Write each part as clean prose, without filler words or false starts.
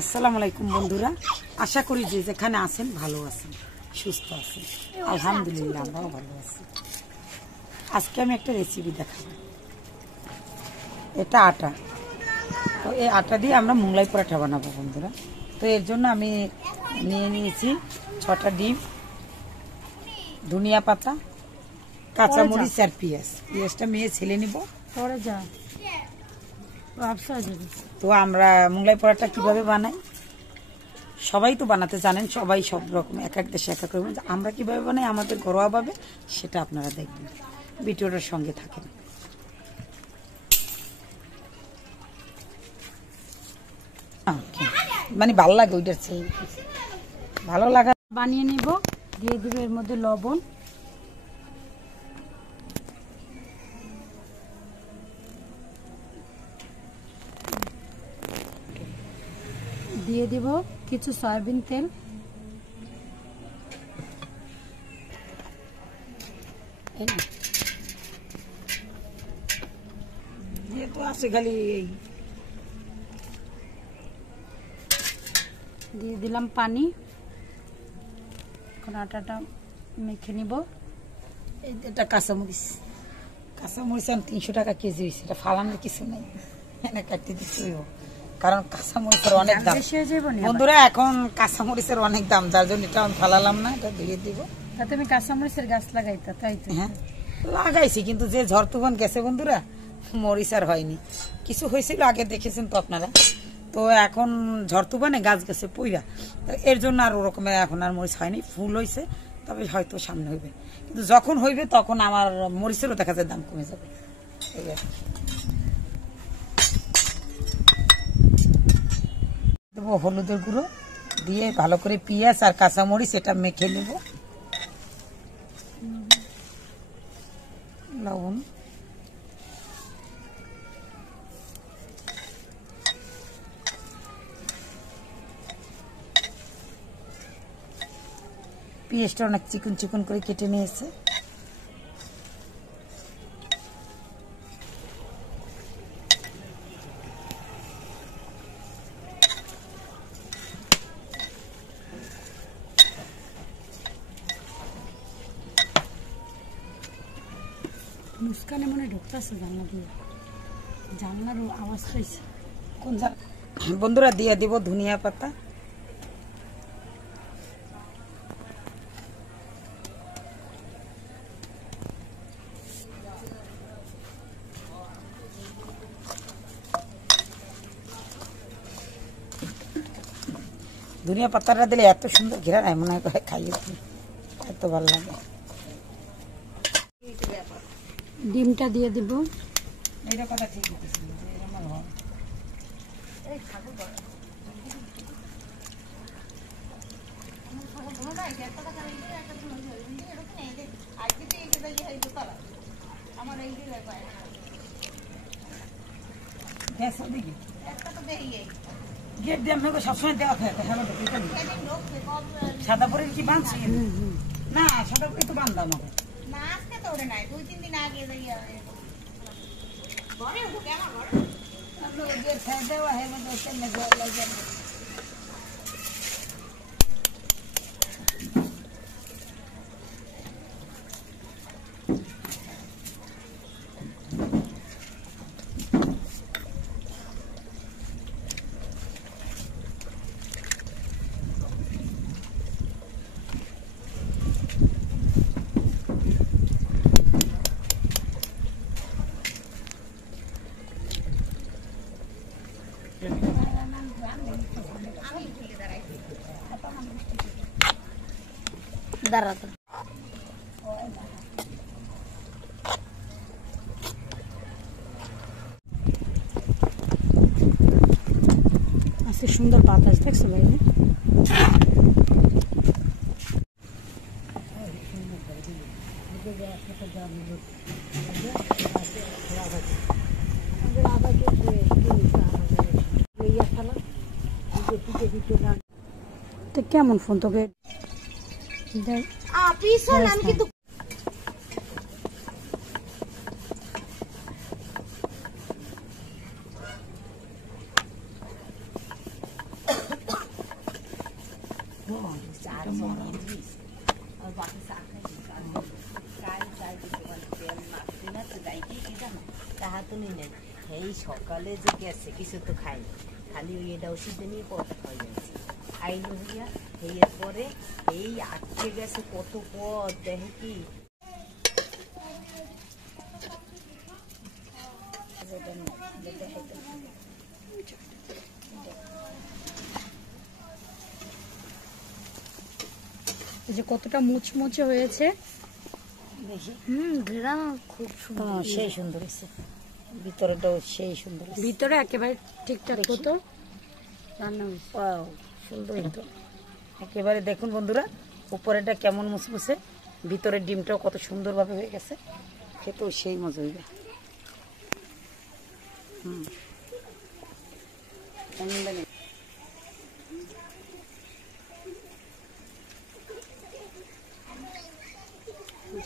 আসসালামু আলাইকুম বন্ধুরা, আশা করি যে যেখানে আছেন ভালো আছেন, সুস্থ আছেন। আলহামদুলিল্লাহ আমরাও ভালো আছি। আজকে আমি একটা রেসিপি দেখাবো। এটা আটা, তো এই আটা দিয়ে আমরা মোগলাই পরোটা বানাবো বন্ধুরা। তো এর জন্য আমি নিয়ে নিয়েছি 6টা ডিম, ধনিয়া পাতা, কাঁচামরিচ আর পেঁয়াজটা মেয়ে ছেলে নিব। তো আমরা মোগলাই পরোটা কিভাবে বানাই সবাই তো বানাতে জানেন, সবাই সব রকম এক এক দেশে এক এক রকম। আমরা কিভাবে বানাই আমাদের ঘরোয়াভাবে সেটা আপনারা দেখবেন, ভিডিওটার সঙ্গে থাকেন। মানে ভালো লাগে, ওইটার চেয়ে ভালো লাগা বানিয়ে নিব। দিয়ে দিব এর মধ্যে লবণ, দিয়ে দিব কিছু সয়াবিন তেল, তো আছে খালি। দিয়ে দিলাম পানি। এখন আটাটা মেখে নিব। এটা কাঁচামরিচ আমি 300 টাকা কেজি হয়েছে, এটা ফালানোর কিছু নেই, এনে কাটতে দিতে হইব, কারণ কাঁচামরিচের অনেক দাম বন্ধুরা। এখন কাঁচামরিচের অনেক দাম, যার জন্য এটা আমি ফালালাম না, এটা দিয়ে দিব। তাতে আমি কাঁচামরিচের গাছ লাগাইতা, তাই তো? হ্যাঁ লাগাইছি, কিন্তু যে ঝড় তুফান গেছে বন্ধুরা, মরিচ আর হয়নি। কিছু হয়েছিল আগে দেখেছেন তো আপনারা, তো এখন ঝড় তুফানে গাছ গেছে পইরা, এর জন্য আর ওরকম এখন আর মরিচ হয়নি। ফুল হয়েছে, তবে হয়তো সামনে হইবে, কিন্তু যখন হইবে তখন আমার মরিচেরও দেখা যায় দাম কমে যাবে। দেবো হলুদের গুঁড়ো দিয়ে ভালো করে পেঁয়াজ আর কাঁচামরিচ এটা মেখে নেব। লবণ, পেঁয়াজটা অনেক চিকন চিকন করে কেটে নিয়েছে। মুস্কানে মনে ঢুকতেছে জানলা দিয়ে, জানলার আওয়াজ পাইছে। কোন বন্ধুরা দিয়ে দিব ধনিয়া পাতা, ধনিয়া পাতাটা দিলে এত সুন্দর ঘেরা হয়, মনে হয় খাইয়ে এত ভালো লাগে। ডিমটা দিয়ে দিব। এইটা কথা ঠিক গেট দিয়ে আমাকে সবসময় দেওয়া থাকে। সাদা পরে কি বাঁধছি না, সাদা পরে তো বান্ধা আমাকে দাঁড়াতো। আজকে সুন্দর বাতাস দেখছো বাইরে। কেমন ফোন তোকে তো চার আর বাকি চা খাই তেল মাখতে না তো যাইতে কি জানো তাহা তো নেই এই সকালে যে গেছে কিছু তো খাইনি খালি ওই এটা ওষুধ নিয়ে পথা খাওয়া যাচ্ছে খাইনি হইয়া এর পরে এই আটকে গেছে কত পথ দেখে কি এই যে কতটা মুচমুচে হয়েছে। দেখি গ্রাম খুব সুন্দর, সেই সুন্দর হয়েছে, ভিতরেটাও সেই সুন্দর হয়েছে। ভিতরে একেবারে ঠিকঠাক মতো রান্না হয়েছে। ওয়াও, সুন্দর তো একেবারে। দেখুন বন্ধুরা, উপরেটা কেমন মুসমুসে, ভিতরের ডিমটাও কত সুন্দরভাবে হয়ে গেছে, খেতেও সেই মজা হইবে।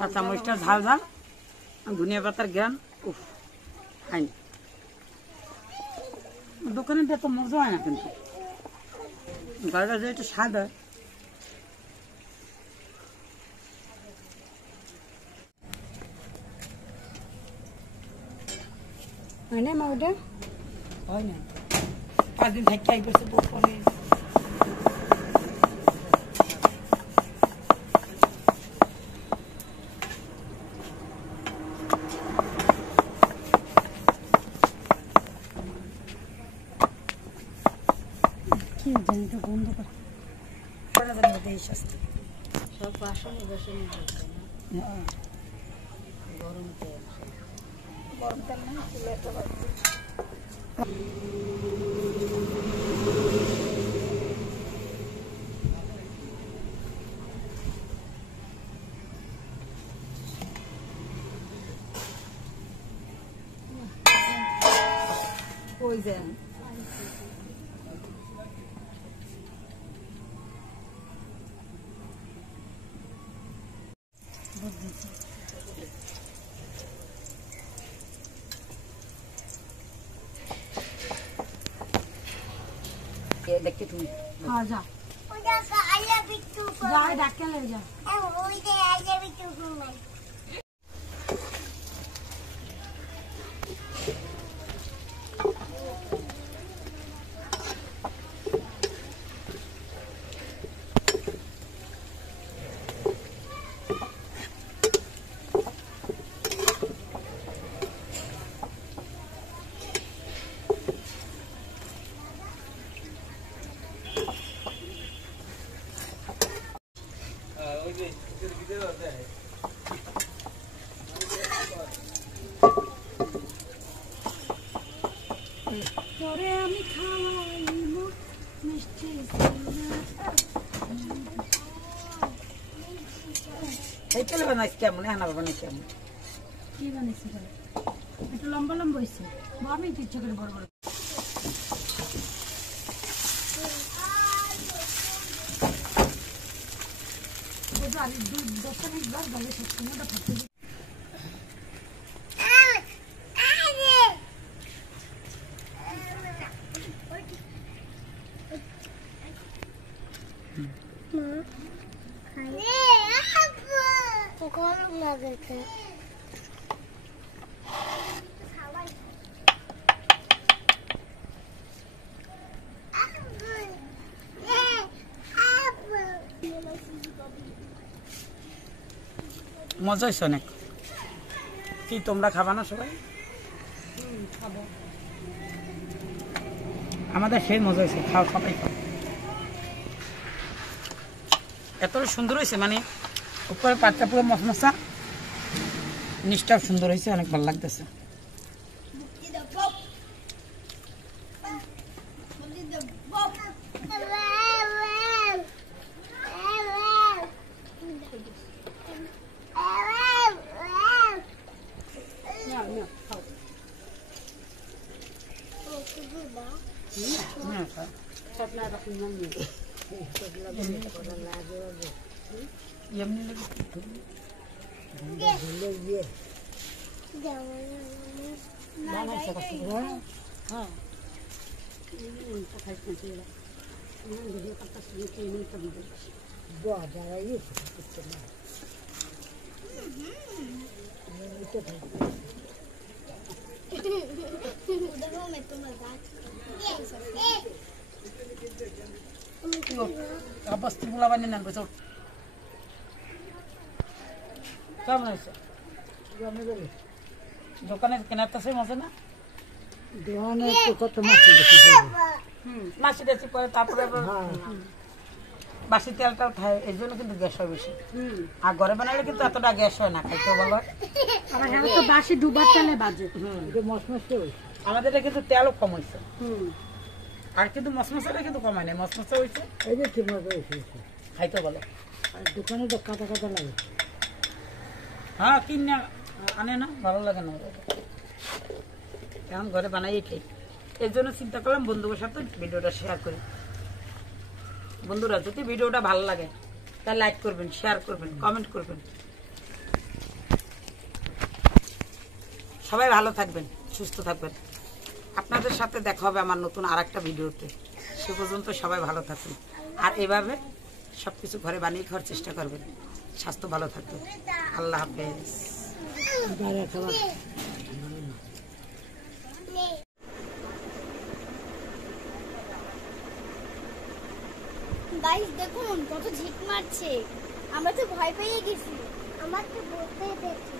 কাঁচামরিচটা ঝাল ঝাল, ধনিয়া পাতার জ্ঞান, উফ খাইনি। দোকানে তো এত মজা হয় না, কিন্তু গাড়িটা যে একটু স্বাদ হয়। হয় না মা ওটা? হয় না, 5 দিন থেকে আই করছে পরে। কি জানি তো গন্ধ করে। সব বাসনে বাসনে গরম তেল গরম তেল না, চুলাটা বাজছে। ওই যে দেখতে তুমি হ্যাঁ যা যা ডাক্তার লেগে যা। পরে আমি খাওয়াইব মিষ্টি এই তেল বানাইছি কেমন, আনার বানাই কেমন। কি বানিয়েছি একটু লম্বা লম্বা হয়েছে, আমি তো ইচ্ছা করে বড় বড়। আর 10 মিনিট বাদ ভালো সবসময়টা থাকতে গরম লাগেছে। মজা হয়েছে অনেক। কি তোমরা খাবা না সবাই? আমাদের সেই মজা হয়েছে, খাও সবাই খাও। এত সুন্দর হয়েছে, মানে উপরে পাটটা পুরো মশমশা, নিচটাও সুন্দর হয়েছে, অনেক ভালো লাগতেছে। ভিডিও করতে শুনে কে নেই তো ভিডিও देखो मैं तो मजाक বস্তি গুলা বানিয়ে নেন বসে কেমন হয়েছে দোকানের কেনার তো সেই মজা না মাসি টাসি পরে তারপরে আবার বাসি তেলটাও খায় এই জন্য কিন্তু গ্যাস হয় বেশি আর ঘরে বানালে কিন্তু এতটা গ্যাস হয় না খাইতে বলো আবার হ্যাঁ তো বাসি ডুবার তেলে বাজে আমাদের এটা কিন্তু তেলও কম হয়েছে আর কিন্তু মশমশাটা কিন্তু কমায় নাই মশমশা হয়েছে এই যে ঠিক মতো হয়েছে খাইতে বলো আর দোকানে তো কাটা কাটা লাগে হ্যাঁ কিনে আনে না ভালো লাগে না এখন ঘরে বানাই খাই এর জন্য চিন্তা করলাম বন্ধুদের সাথে ভিডিওটা শেয়ার করি বন্ধুরা যদি ভিডিওটা ভালো লাগে তা লাইক করবেন শেয়ার করবেন কমেন্ট করবেন সবাই ভালো থাকবেন সুস্থ থাকবেন আপনাদের সাথে দেখা হবে আমার নতুন আরেকটা ভিডিওতে সে পর্যন্ত সবাই ভালো থাকবেন আর এভাবে সবকিছু ঘরে বানিয়ে খাওয়ার চেষ্টা করবেন স্বাস্থ্য ভালো থাকবে আল্লাহ হাফেজ গাইস দেখুন কত ঝিক মারছে আমরা তো ভয় পেয়ে গেছি আমার তো বলতে দেখি